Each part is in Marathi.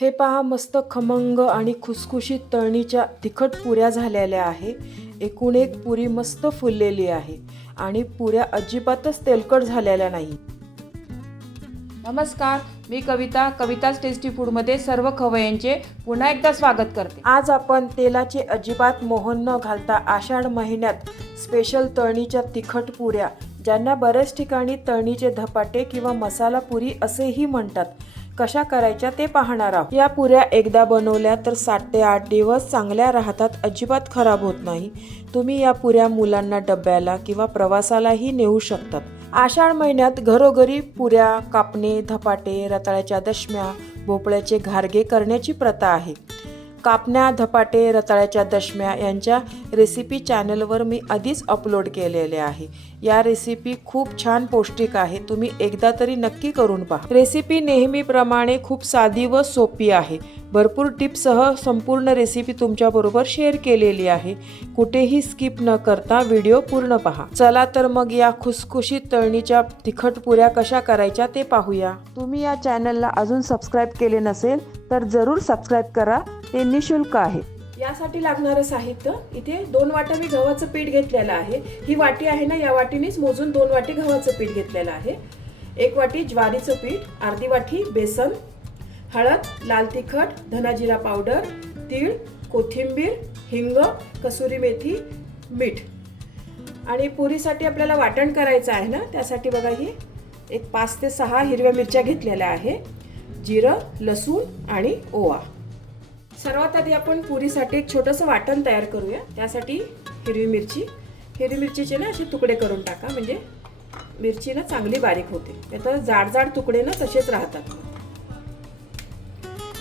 हे पहा, मस्त खमंग आणि खुसखुशीत तळणीच्या तिखट पुऱ्या झालेल्या आहे। एकूण एक पुरी मस्त फुललेली आहे आणि पुऱ्या अजिबातच तेलकट झालेल्या नाही। नमस्कार, मी कविताच टेस्टी फूडमध्ये सर्व खवय्यांचे पुन्हा एकदा स्वागत करते। आज आपण तेलाचे अजिबात मोहन न घालता आषाढ महिन्यात स्पेशल तळणीच्या तिखट पुऱ्या, ज्यांना बऱ्याच ठिकाणी तळणीचे धपाटे किंवा मसाला पुरी असेही म्हणतात, कशा करायच्या ते पाहणार आहोत। या पुऱ्या एकदा बनवल्या तर 7 ते 8 दिवस चांगल्या राहतात, अजिबात खराब होत नाही। तुम्ही या पुऱ्या मुलांना डब्याला किंवा प्रवासालाही नेऊ शकतात। आषाढ महिन्यात घरोघरी पुऱ्या, कापणे, धपाटे, रताळ्याच्या दशम्या, भोपळ्याचे घारगे करण्याची प्रथा आहे। कापण्या, धपाटे, रताळ्याच्या दशम्या यांच्या रेसिपी चॅनलवर मी आधीच अपलोड केलेले आहे। या रेसिपी खूप छान पौष्टिक आहे, तुम्ही एकदा तरी नक्की करून पहा। रेसिपी नेहमीप्रमाणे खूप साधी व सोपी आहे। भरपूर टिप्ससह संपूर्ण रेसिपी तुमच्याबरोबर शेअर केलेली आहे। कुठेही स्किप न करता व्हिडिओ पूर्ण पहा। चला तर मग या खुसखुशीत तळणीच्या तिखट पुऱ्या कशा करायच्या ते पाहूया। तुम्ही या चॅनलला अजून सबस्क्राईब केले नसेल तर जरूर सबस्क्राईब करा, ते निशुल्क आहे। यासाठी लागणारं साहित्य, इथे 2 वाट्या मी गव्हाचं पीठ घेतलेलं आहे। ही वाटी आहे ना, या वाटीनेच मोजून 2 वाटी गव्हाचं पीठ घेतलेलं आहे। 1 वाटी ज्वारीचं पीठ, अर्धी वाटी बेसन, हळद, लाल तिखट, धना जिरा पावडर, तीळ, कोथिंबीर, हिंग, कसुरी मेथी, मीठ। आणि पुरीसाठी आपल्याला वाटण करायचं आहे ना, त्यासाठी बघा ही एक 5 ते 6 हिरव्या मिरच्या घेतलेल्या आहे, जिरं, लसूण आणि ओवा। सर्वात आधी आपण पुरीसाठी एक छोटंसं वाटण तयार करूया। त्यासाठी हिरवी मिरचीचे ना असे तुकडे करून टाका, म्हणजे मिरची ना चांगली बारीक होते। त्यात जाड तुकडे ना तसेच राहतात।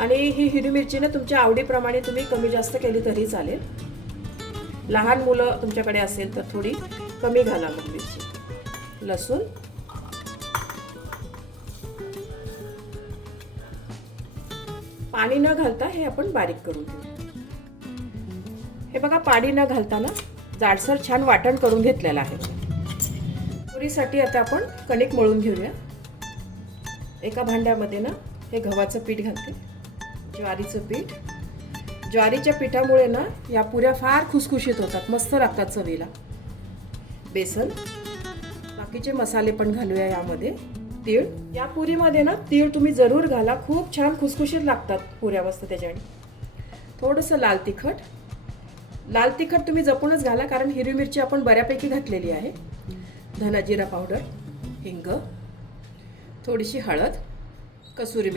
आणि ही हिरवी मिरची ना तुमच्या आवडीप्रमाणे तुम्ही कमी जास्त केली तरी चालेल। लहान मुलं तुमच्याकडे असेल तर थोडी कमी घाला मग मिरची। लसूण, पाणी न घालता हे आपण बारीक करून घेऊ। हे बघा, पाणी न घालताना जाडसर छान वाटण करून घेतलेलं आहे। पुरीसाठी आता आपण कणिक मळून घेऊया। एका भांड्यामध्ये ना हे गव्हाचं पीठ घालते, ज्वारीचं पीठ। ज्वारीच्या पिठामुळे ना या पुऱ्या फार खुसखुशीत होतात, मस्त लागतात चवीला। बेसन, बाकीचे मसाले पण घालूया यामध्ये। तीळ, या पुरीमध्ये ना तीळ तुम्ही जरूर घाला, खूप छान खुसखुशीत लागतात पुऱ्या मस्त त्याच्याने। थोडंसं लाल तिखट तुम्ही जपूनच घाला, कारण हिरवी मिरची आपण बऱ्यापैकी घातलेली आहे। धना जिरा पावडर, हिंग, थोडीशी हळद, कसुरी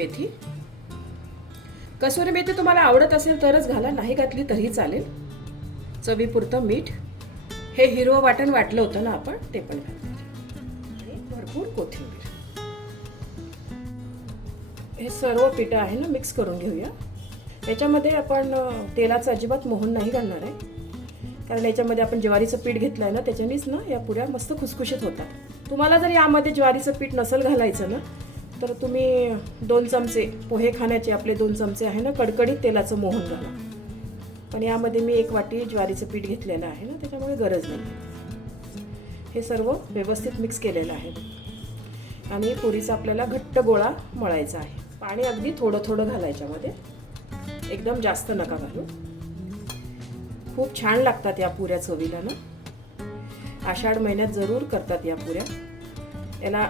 मेथी तुम्हाला आवडत असेल तरच घाला, नाही घातली तरी चालेल। चवीपुरतं मीठ, हे हिरवं वाटण वाटलं होतं ना आपण, ते पण घाला, आणि भरपूर कोथिंबीर। हे सर्व पीठ आहे ना मिक्स करून घेऊया। याच्यामध्ये आपण तेलाचं अजिबात मोहन नाही घालणार आहे, कारण याच्यामध्ये आपण ज्वारीचं पीठ घेतलं आहे ना, त्याच्यानेच ना या पुऱ्या मस्त खुसखुशीत होतात। तुम्हाला जर यामध्ये ज्वारीचं पीठ नसेल घालायचं ना, तर तुम्ही 2 चमचे पोहे खाण्याचे आपले 2 चमचे आहे ना कडकडीत तेलाचं मोहन घाला। पण यामध्ये मी 1 वाटी ज्वारीचं पीठ घेतलेलं आहे ना, त्याच्यामुळे गरज नाही। हे सर्व व्यवस्थित मिक्स केलेलं आहे आणि पुरीचा आपल्याला घट्ट गोळा मळायचा आहे। पाणी अगदी थोडं घालायच्या मध्ये, एकदम जास्त नका घालू। खूप छान लागतात या पुऱ्या चवीला ना, आषाढ महिन्यात जरूर करतात या पुऱ्या। याला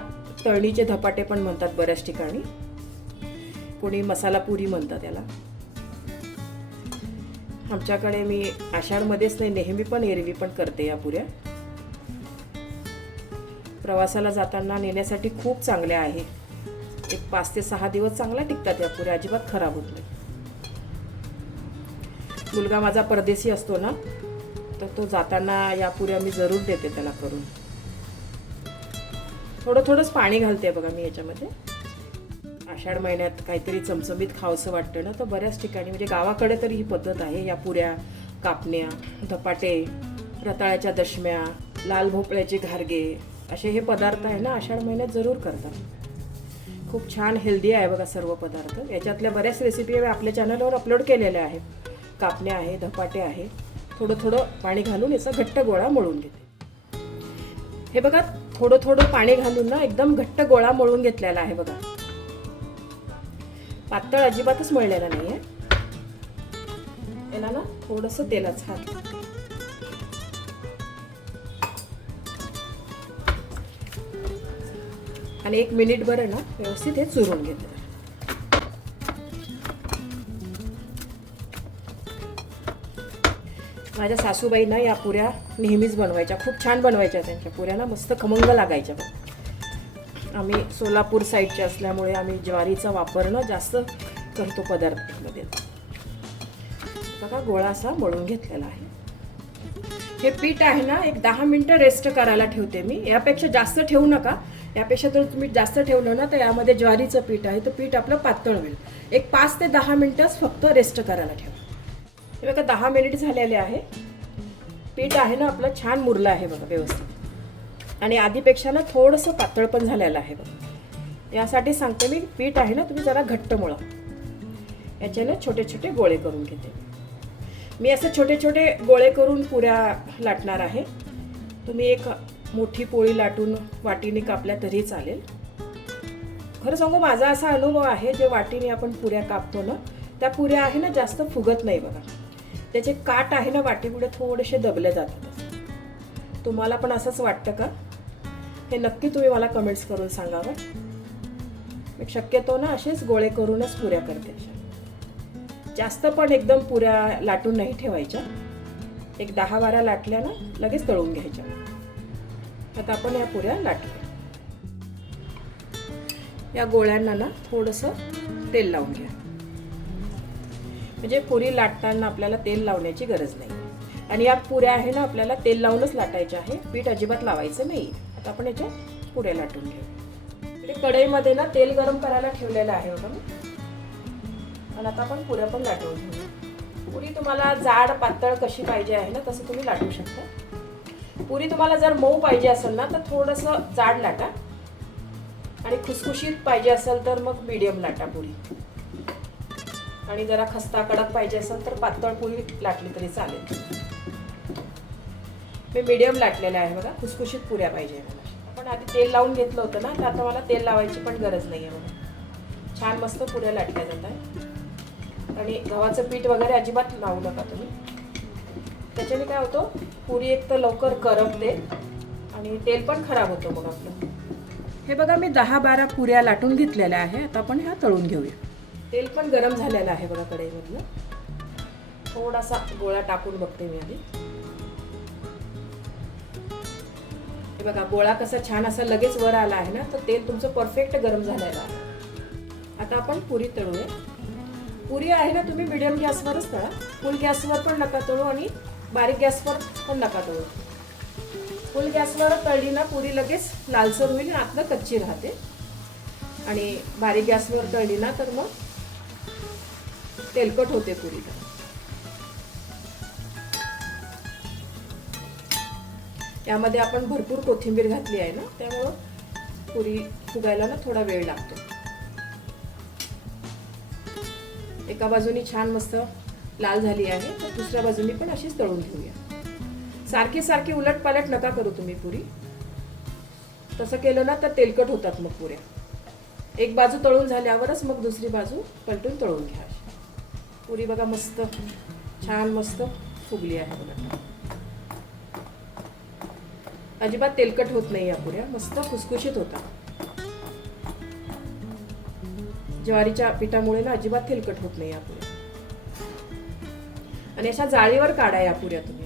तळणीचे धपाटे पण म्हणतात बऱ्याच ठिकाणी, कोणी मसाला पुरी म्हणतात याला। आमच्याकडे मी आषाढमध्येच नाही, नेहमी पण एरवी पण करते या पुऱ्या। प्रवासाला जाताना नेण्यासाठी खूप चांगल्या आहे। एक 5 ते 6 दिवस चांगला टिकतात या पुऱ्या, अजिबात खराब होत नाही। मुलगा माझा परदेशी असतो ना, तर तो जाताना या पुऱ्या मी जरूर देते त्याला करून। थोडंच पाणी घालते बघा मी याच्यामध्ये। आषाढ महिन्यात काहीतरी चमचमीत खावंसं वाटतं ना, तर बऱ्याच ठिकाणी म्हणजे गावाकडे तरी ही पद्धत आहे। या पुऱ्या, कापण्या, धपाटे, रताळ्याच्या दशम्या, लाल भोपळ्याचे घारगे, असे हे पदार्थ आहे ना आषाढ महिन्यात जरूर करतात। खूप छान हेल्दी आहे बघा सर्व पदार्थ। याच्यातल्या बऱ्याच रेसिपी आपल्या चॅनलवर अपलोड केलेल्या आहेत। कापण्या आहे, धपाटे आहे। थोडं पाणी घालून याचा घट्ट गोळा मळून घेते। हे बघा, थोडं पाणी घालून ना एकदम घट्ट गोळा मळून घेतलेला आहे बघा। पातळ अजिबातच मळलेला नाही आहे. याला ना थोडंसं तेलाचं हात आणि 1 मिनिटभर आहे ना व्यवस्थित हे चुरून घेते. माझ्या सासूबाईंना या पुऱ्या नेहमीच बनवायच्या, खूप छान बनवायच्या. त्यांच्या पुऱ्या ना मस्त खमंग लागायच्या. आम्ही सोलापूर साईडचे असल्यामुळे आम्ही ज्वारीचा वापर ना जास्त करतो पदार्थामध्ये. बघा गोळा असा मळून घेतलेला आहे. हे पीठ आहे ना एक 10 मिनिटं रेस्ट करायला ठेवते मी. यापेक्षा जास्त ठेवू नका. यापेक्षा जर तुम्ही जास्त ठेवलं ना तर यामध्ये ज्वारीचं पीठ आहे तर पीठ आपलं पातळ होईल. एक 5 ते 10 मिनिटच फक्त रेस्ट करायला ठेवा. हे बघा 10 मिनिट झालेले आहे. पीठ आहे ना आपलं छान मुरलं आहे बघा व्यवस्थित. आणि आधीपेक्षा ना थोडंसं पातळ पण झालेलं आहे बघा. यासाठी सांगते मी, पीठ आहे ना तुम्ही जरा घट्ट मळा. याच्याने छोटे छोटे गोळे करून घेते मी. असं छोटे छोटे गोळे करून पुऱ्या लाटणार आहे. तुम्ही एक मोठी पोळी लाटून वाटीने कापल्या तरी चालेल. खरं सांगू माझा असा अनुभव आहे, जे वाटीने आपण पुऱ्या कापतो ना त्या पुऱ्या आहे ना जास्त फुगत नाही बघा. त्याचे काट आहे ना वाटीपुढे थोडेसे दबले जातात. तुम्हाला पण असंच वाटतं का? हे नक्की तुम्ही मला कमेंट्स करून सांगावं. मी शक्यतो ना असेच गोळे करूनच पुऱ्या करते. जास्त पण एकदम पुऱ्या लाटून नाही ठेवायच्या. एक 10-12 लाटल्या ना लगेच तळून घ्यायच्या. आता आपण या पुऱ्या लाटूया. या गोळ्यांना ना थोडंसं तेल लावून घ्या. म्हणजे पुरी लाटताना आपल्याला तेल लावण्याची गरज नाही. आणि या पुऱ्या आहे ना आपल्याला तेल लावूनच लाटायच्या आहे. पीठ अजिबात लावायचं नाही. आता आपण याच्या पुऱ्या लाटून घेऊ. कढईमध्ये ना तेल गरम करायला ठेवलेलं आहे बघा मी. आणि आता आपण पुऱ्या पण लाटून घेऊ. पुरी तुम्हाला जाड पातळ कशी पाहिजे आहे ना तसं तुम्ही लाटू शकता. पुरी तुम्हाला जर मऊ पाहिजे असेल ना तर थोडंसं जाड लाटा. आणि खुसखुशीत पाहिजे असेल तर मग मीडियम लाटा पुरी. आणि जरा खस्ता कडक पाहिजे असेल तर पातळ पुरी लाटली तरी चालेल. मी मीडियम लाटलेले आहे बघा. खुसखुशीत पुऱ्या पाहिजे मला. आपण आधी तेल लावून घेतलं होतं ना तर आता मला तेल लावायची पण गरज नाही आहे बघा. छान मस्त पुऱ्या लाटल्या जात आहे. आणि गव्हाचं पीठ वगैरे अजिबात लावू नका तुम्ही. त्याच्याने काय होतं, पुरी एक तर लवकर करपते आणि तेल पण खराब होतं मग आपलं. हे बघा मी 10-12 पुऱ्या लाटून घेतलेल्या आहे. आता आपण ह्या तळून घेऊया. तेल पण गरम झालेलं आहे बघा कढईमधलं. थोडासा गोळा टाकून बघते मी आधी. हे बघा गोळा कसा छान असा लगेच वर आला आहे ना तर तेल तुमचं परफेक्ट गरम झालेलं आहे. आता आपण पुरी तळूया. पुरी आहे ना तुम्ही मीडियम गॅसवरच तळा. फुल गॅसवर पण नका तळू आणि बारीक गॅसवर पण नका तळू. फुल गॅसवर तळली ना पुरी लगेच लालसर होईल आणि आतनं कच्ची राहते. आणि बारीक गॅसवर तळली ना तर मग तेलकट होते पुरी. यामध्ये आपण भरपूर कोथिंबीर घातली आहे ना त्यामुळं पुरी फुगायला ना थोडा वेळ लागतो. एका बाजूनी छान मस्त लाल झाली आहे तर दुसऱ्या बाजूनी पण अशीच तळून घेऊया. सारखी सारखी उलट पालट नका करू तुम्ही पुरी. तसं केलं ना तर तेलकट होतात मग पुऱ्या. एक बाजू तळून झाल्यावरच मग दुसरी बाजू पलटून तळून घ्या. पुरी बघा मस्त छान मस्त फुगली आहे बघा. अजिबात तेलकट होत नाही या पुऱ्या. मस्त खुसखुशीत होतात. ज्वारीच्या पिठामुळे ना अजिबात तेलकट होत नाही या पुऱ्या. आणि अशा जाळीवर काढा या पुऱ्या तुम्ही.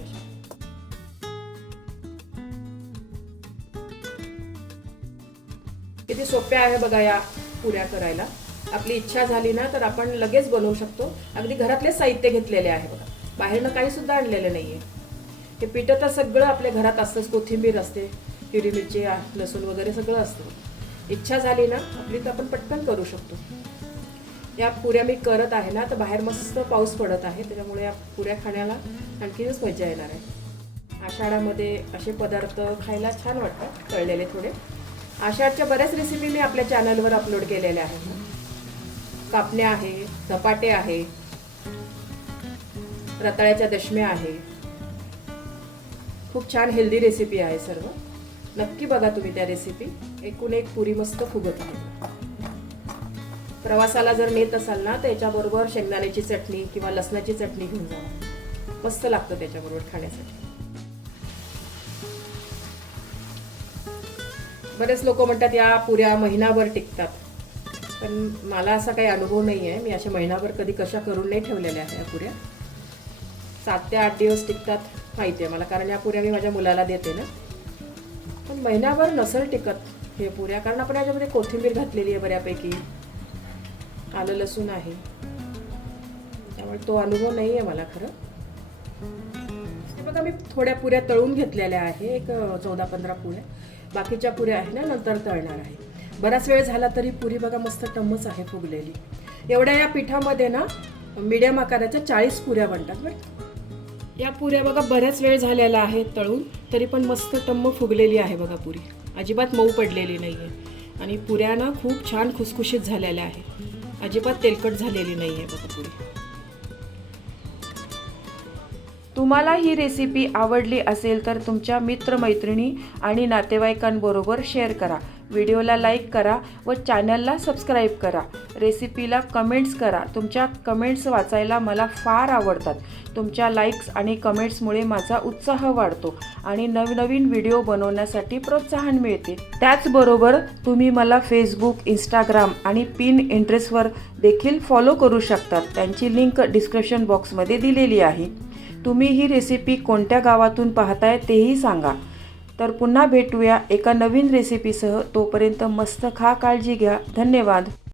किती सोप्या आहे बघा या पुऱ्या करायला. आपली इच्छा झाली ना तर आपण लगेच बनवू शकतो. अगदी घरातले साहित्य घेतलेले आहे बघा. बाहेरनं काही सुद्धा आणलेलं नाहीये. हे पीठ तर सगळं आपल्या घरात असतंच. कोथिंबीर असते, हिरवी मिरची, लसूण वगैरे सगळं असतं. इच्छा झाली ना आपली तर आपण पटकन करू शकतो. या पुऱ्या मी करत आहे ना तर बाहेर मस्त पाऊस पडत आहे त्याच्यामुळे या पुऱ्या खाण्याला आणखीनच मजा येणार आहे. आषाढामध्ये असे पदार्थ खायला छान वाटतात तळलेले थोडे. आषाढच्या बऱ्याच रेसिपी मी आपल्या चॅनलवर अपलोड केलेल्या आहेत. कापण्या आहे, धपाटे आहे, रताळ्याच्या दशम्या आहे. खूप छान हेल्दी रेसिपी आहे सर्व. नक्की बघा तुम्ही त्या रेसिपी. एकूण एक पुरी मस्त फुगत आहे. प्रवासाला जर नेत असाल ना तर याच्याबरोबर शेंगदाण्याची चटणी किंवा लसणाची चटणी घेऊन जावा, मस्त लागतं त्याच्याबरोबर खाण्यासाठी. बरेच लोक म्हणतात या पुऱ्या महिनाभर टिकतात, पण मला असा काही अनुभव नाही आहे. मी अशा महिनाभर कधी कशा करून नाही ठेवलेल्या आहे या पुऱ्या. 7 ते 8 दिवस टिकतात माहिती आहे मला, कारण या पुऱ्या मी माझ्या मुलाला देते ना. पण महिनाभर नसेल टिकत हे पुऱ्या, कारण आपण याच्यामध्ये कोथिंबीर घातलेली आहे बऱ्यापैकी, आलं लसूण आहे, त्यामुळे तो अनुभव नाही आहे मला खरं. हे बघा मी थोड्या पुऱ्या तळून घेतलेल्या आहे, एक 14-15 पुऱ्या. बाकीच्या पुऱ्या आहे ना नंतर तळणार आहे. बराच वेळ झाला तरी पुरी बघा मस्त टम्मच आहे फुगलेली. एवढ्या या पिठामध्ये ना मीडियम आकाराच्या 40 पुऱ्या बनतात बरं. या पुऱ्या बघा बऱ्याच वेळ झालेला आहे तळून, तरी पण मस्त टम्म फुगलेली आहे बघा पुरी, अजिबात मऊ पडलेली नाही आहे. आणि पुऱ्या ना खूप छान खुसखुशीत झालेल्या आहे, अजिबात तेलकट झालेली नाही आहे बघा पुरी. तुम्हाला ही रेसिपी आवडली असेल तर तुमच्या मित्रमैत्रिणी आणि नातेवाईकांबरोबर शेअर करा. व्हिडिओला लाईक करा व चॅनलला सबस्क्राईब करा. रेसिपीला कमेंट्स करा. तुमच्या कमेंट्स वाचायला मला फार आवडतात. तुमच्या लाईक्स आणि कमेंट्समुळे माझा उत्साह वाढतो आणि नवनवीन व्हिडिओ बनवण्यासाठी प्रोत्साहन मिळते. त्याचबरोबर तुम्ही मला फेसबुक, इंस्टाग्राम आणि पिनइंटरेस्टवर देखील फॉलो करू शकतात. त्यांची लिंक डिस्क्रिप्शन बॉक्समध्ये दिलेली आहे. तुम्ही ही रेसिपी कोणत्या गावातून पाहताय तेही सांगा. तर पुन्हा भेटूया एका नवीन रेसिपीसह. तोपर्यंत मस्त खा, काळजी घ्या. धन्यवाद.